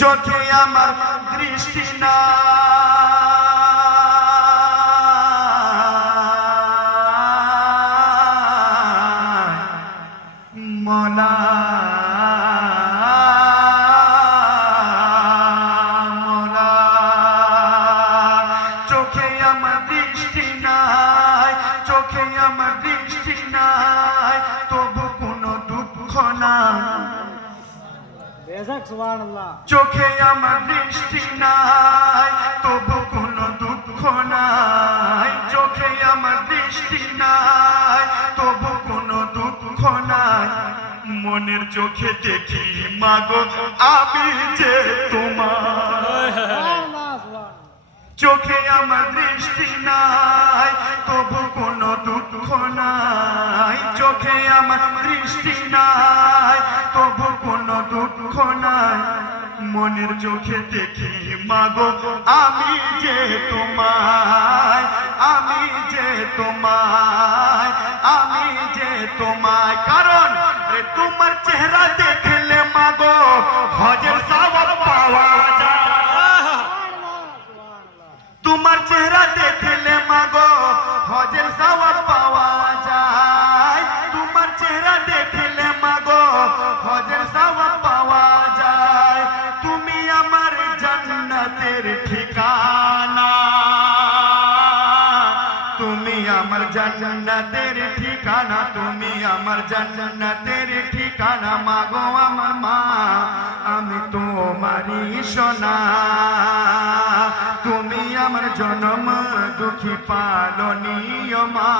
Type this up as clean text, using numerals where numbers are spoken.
চোখে আমার দৃষ্টি নাই মলা মলা চোখে আমার দৃষ্টি নাই চোখে আমার দৃষ্টি নাই তবু কোনো দুঃখ নাই চোখে আমার দৃষ্টি নাই তবু কোনো দুঃখ নাই চোখে আমার দৃষ্টি নাই তবু কোনো দুঃখ নাই মনের চোখে দেখি মাগো আমি যে তোমার চোখে আমার দৃষ্টি নাই তবু কোনো দুঃখ নাই চোখে আমার দৃষ্টি নাই তবু কোনো দুঃখ নাই মনের চোখে দেখি মাগো আমি যে তোমায় আমি যে তোমায় আমি যে তোমায় কারণ তোমার চেহারা দেখলে মাগো হজের সওয়াব পাওয়া যায় তোমার চেহারা দেখলে মাগো হজের সওয়াব পাওয়া যায় তোমার চেহারা দেখলে মাগো হজের সওয়াব পাওয়া যায় তুমি আমার জান্নাতের ঠিকানা তুমি আমার জান্নাতের ঠিকানা তুমি আমার জান্নাতের ঠিকানা মাগো আমার মা আমি তোমারই সোনা তুমি আমার জনম দুঃখী পালনীয় মা।